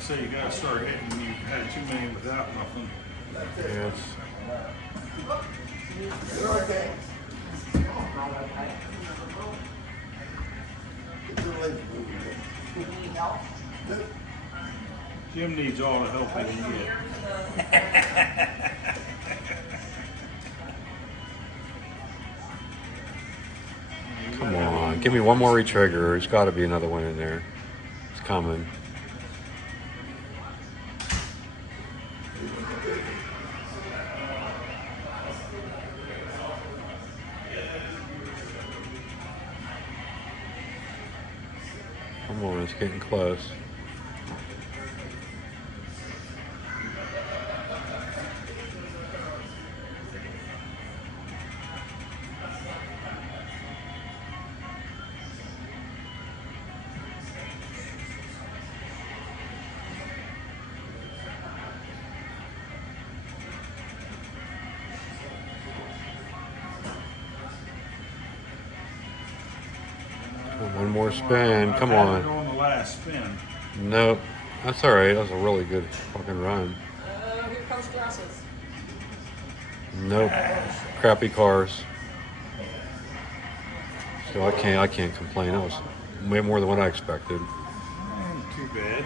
So you gotta start hitting. You had too many without nothing. Yes. Okay. Jim needs all the help he can get. Come on, give me one more retrigger. There's got to be another one in there. It's coming. Come on, it's getting close. One more spin. Come I had it on. on the last spin. Nope. That's all right. That was a really good fucking run. Here comes glasses. Nope. Crappy cars. So I can't complain. That was way more than what I expected. Too bad.